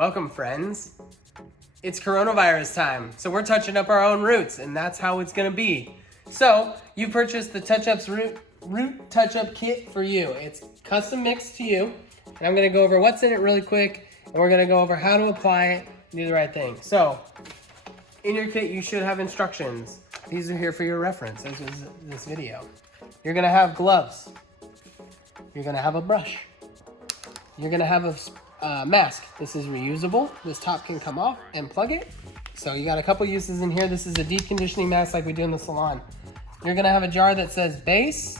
Welcome, friends. It's coronavirus time, so we're touching up our own roots, and that's how it's gonna be. So, you purchased the TouchUp's Root TouchUp Kit for you. It's custom mixed to you, and I'm gonna go over what's in it really quick, and we're gonna go over how to apply it and do the right thing. So, in your kit, you should have instructions. These are here for your reference, as is this video. You're gonna have gloves. You're gonna have a brush. You're gonna have a mask. This is reusable. This top can come off and plug it. So you got a couple uses in here. This is a deep conditioning mask like we do in the salon. You're gonna have a jar that says base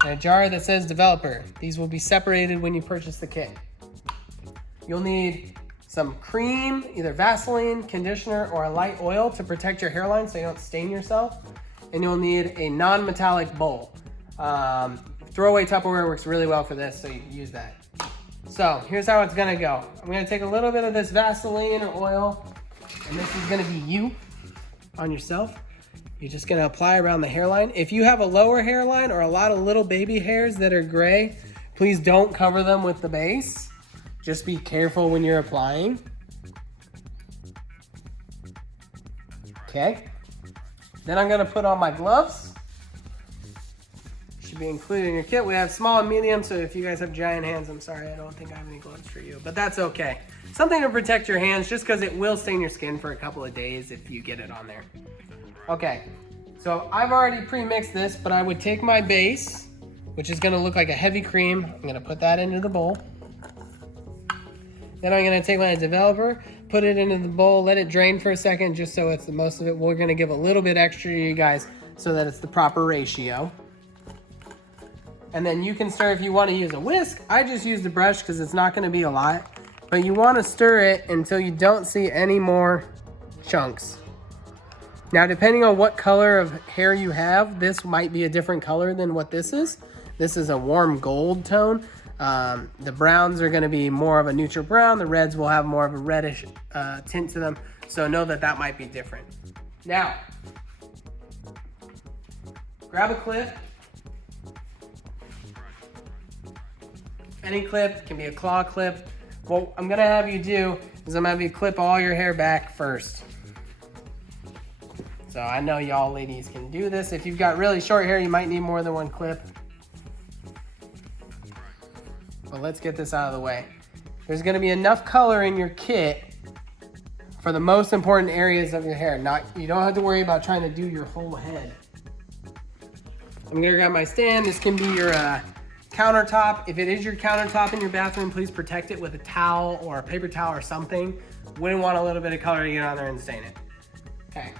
and a jar that says developer. These will be separated when you purchase the kit. You'll need some cream, either Vaseline, conditioner, or a light oil to protect your hairline so you don't stain yourself. And you'll need a non-metallic bowl. Throwaway Tupperware works really well for this, so you can use that. So here's how it's gonna go. I'm gonna take a little bit of this Vaseline or oil, and this is gonna be you on yourself. You're just gonna apply around the hairline. If you have a lower hairline or a lot of little baby hairs that are gray, please don't cover them with the base. Just be careful when you're applying. Okay. Then I'm gonna put on my gloves. Should be included in your kit. We have small and medium, so if you guys have giant hands, I'm sorry, I don't think I have any gloves for you, but that's okay. Something to protect your hands, just because it will stain your skin for a couple of days if you get it on there. Okay, so I've already pre-mixed this, but I would take my base, which is gonna look like a heavy cream. I'm gonna put that into the bowl. Then I'm gonna take my developer, put it into the bowl, let it drain for a second, just so it's the most of it. We're gonna give a little bit extra to you guys so that it's the proper ratio. And then you can stir if you want to use a whisk. I just use the brush because it's not going to be a lot. But you want to stir it until you don't see any more chunks. Now, depending on what color of hair you have, this might be a different color than what this is. This is a warm gold tone. The browns are going to be more of a neutral brown. The reds will have more of a reddish tint to them. So know that that might be different. Now, grab a clip. Any clip, can be a claw clip. What I'm gonna have you do is I'm gonna have you clip all your hair back first. So I know y'all ladies can do this. If you've got really short hair, you might need more than one clip. But let's get this out of the way. There's gonna be enough color in your kit for the most important areas of your hair. You don't have to worry about trying to do your whole head. I'm gonna grab my stand. This can be your countertop. If it is your countertop in your bathroom, please protect it with a towel or a paper towel or something. Wouldn't want a little bit of color to get on there and stain it. Okay.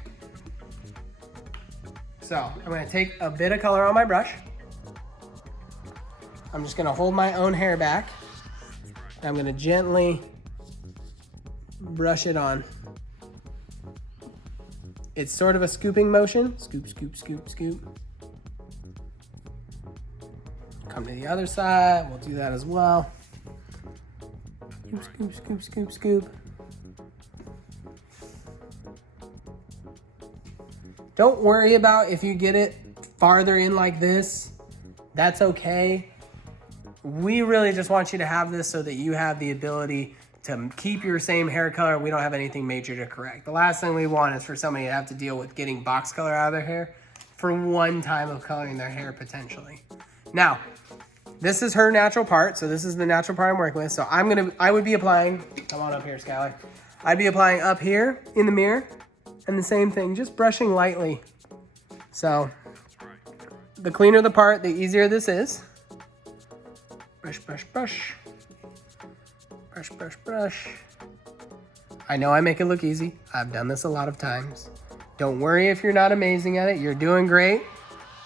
So I'm gonna take a bit of color on my brush. I'm just gonna hold my own hair back. And I'm gonna gently brush it on. It's sort of a scooping motion. Scoop, scoop, scoop, scoop. Come to the other side, we'll do that as well. Scoop, scoop, scoop, scoop, scoop. Don't worry about if you get it farther in like this. That's okay. We really just want you to have this so that you have the ability to keep your same hair color. We don't have anything major to correct. The last thing we want is for somebody to have to deal with getting box color out of their hair for one time of coloring their hair potentially. Now, this is her natural part, so this is the natural part I'm working with. So I would be applying, come on up here, Skylar. I'd be applying up here in the mirror, and the same thing, just brushing lightly. So, the cleaner the part, the easier this is. Brush, brush, brush. Brush, brush, brush. I know I make it look easy. I've done this a lot of times. Don't worry if you're not amazing at it. You're doing great.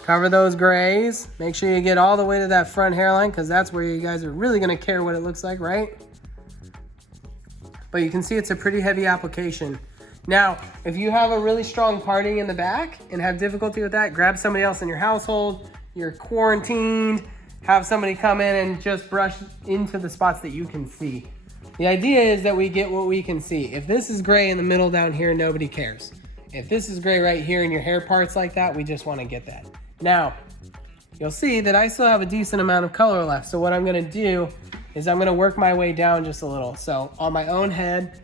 Cover those grays. Make sure you get all the way to that front hairline because that's where you guys are really gonna care what it looks like, right? But you can see it's a pretty heavy application. Now, if you have a really strong parting in the back and have difficulty with that, grab somebody else in your household. You're quarantined. Have somebody come in and just brush into the spots that you can see. The idea is that we get what we can see. If this is gray in the middle down here, nobody cares. If this is gray right here in your hair parts like that, we just wanna get that. Now, you'll see that I still have a decent amount of color left. So what I'm gonna do is I'm gonna work my way down just a little. So on my own head,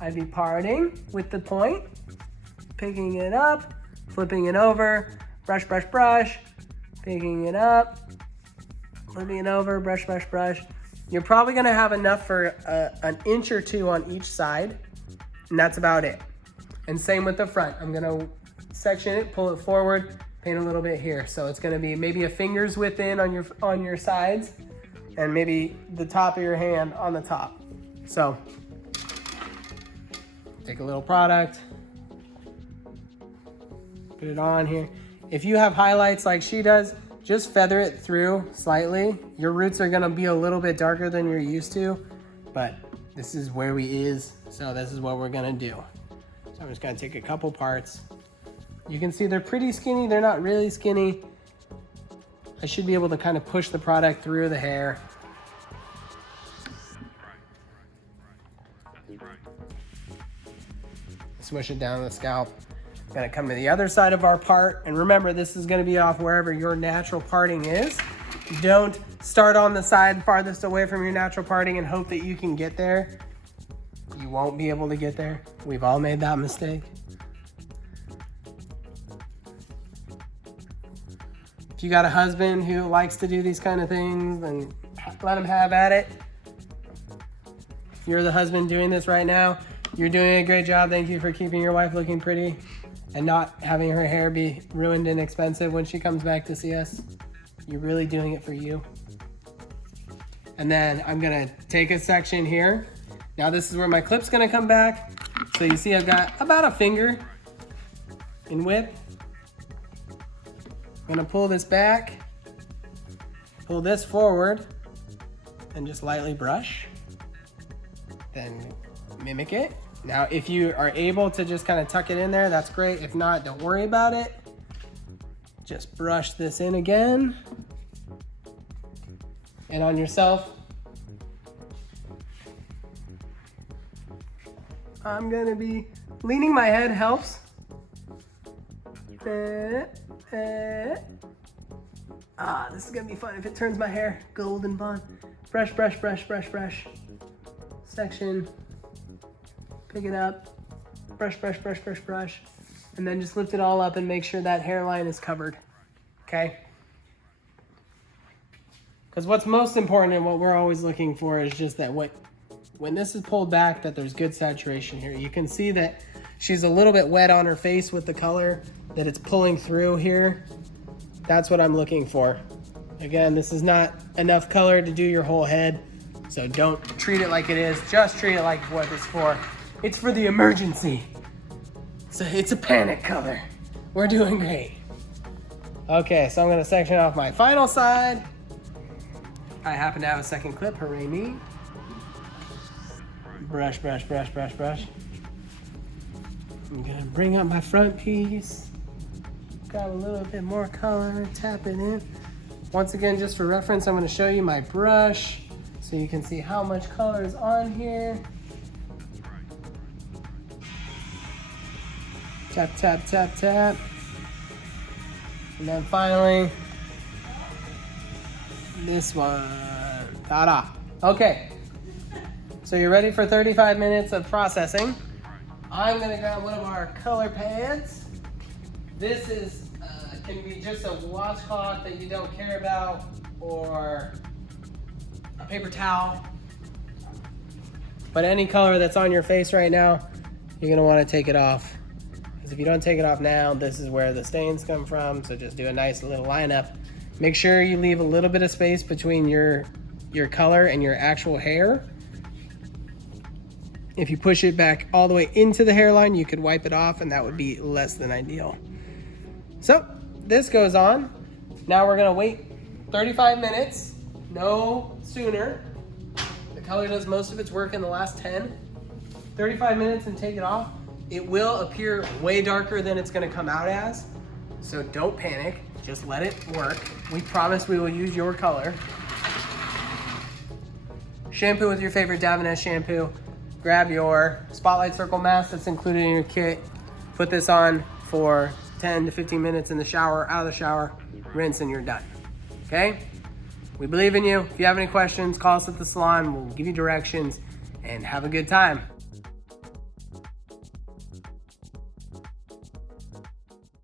I'd be parting with the point, picking it up, flipping it over, brush, brush, brush, picking it up, flipping it over, brush, brush, brush. You're probably gonna have enough for an inch or two on each side, and that's about it. And same with the front. I'm gonna section it, pull it forward, paint a little bit here. So it's gonna be maybe a finger's width in on your sides, and maybe the top of your hand on the top. So take a little product, put it on here. If you have highlights like she does, just feather it through slightly. Your roots are gonna be a little bit darker than you're used to, but this is where we is, so this is what we're gonna do. So I'm just gonna take a couple parts. You can see they're pretty skinny, they're not really skinny. I should be able to kind of push the product through the hair. Smush it down the scalp. Gonna come to the other side of our part, and remember, this is gonna be off wherever your natural parting is. Don't start on the side farthest away from your natural parting and hope that you can get there. You won't be able to get there. We've all made that mistake. If you got a husband who likes to do these kind of things, then let him have at it. If you're the husband doing this right now, you're doing a great job. Thank you for keeping your wife looking pretty and not having her hair be ruined and expensive when she comes back to see us. You're really doing it for you. And then I'm gonna take a section here. Now this is where my clip's gonna come back. So you see I've got about a finger in width. I'm gonna pull this back, pull this forward, and just lightly brush. Then mimic it. Now, if you are able to just kind of tuck it in there, that's great. If not, don't worry about it. Just brush this in again. And on yourself, I'm gonna be leaning my head helps. This is gonna be fun if it turns my hair golden blonde. Brush, brush, brush, brush, brush. Section. Pick it up, brush, brush, brush, brush, brush, and then just lift it all up and make sure that hairline is covered, okay? Because what's most important and what we're always looking for is just that when this is pulled back, that there's good saturation here. You can see that she's a little bit wet on her face with the color, that it's pulling through here. That's what I'm looking for. Again, this is not enough color to do your whole head, so don't treat it like it is, just treat it like what it's for. It's for the emergency. So it's a panic color. We're doing great. Okay, so I'm gonna section off my final side. I happen to have a second clip, hooray me. Brush, brush, brush, brush, brush. I'm gonna bring up my front piece. Grab a little bit more color, tap it in. Once again, just for reference, I'm gonna show you my brush so you can see how much color is on here. Tap, tap, tap, tap. And then finally, this one. Ta-da. Okay. So you're ready for 35 minutes of processing. I'm gonna grab one of our color pads. This is can be just a washcloth that you don't care about, or a paper towel. But any color that's on your face right now, you're gonna wanna take it off. If you don't take it off now, this is where the stains come from. So just do a nice little lineup. Make sure you leave a little bit of space between your color and your actual hair. If you push it back all the way into the hairline, you could wipe it off, and that would be less than ideal. So this goes on. Now we're gonna wait 35 minutes, no sooner. The color does most of its work in the last 10. 35 minutes and take it off. It will appear way darker than it's gonna come out as, so don't panic, just let it work. We promise we will use your color. Shampoo with your favorite Davines shampoo. Grab your Spotlight Circle mask that's included in your kit. Put this on for 10 to 15 minutes in the shower, out of the shower, rinse, and you're done, okay? We believe in you. If you have any questions, call us at the salon. We'll give you directions and have a good time.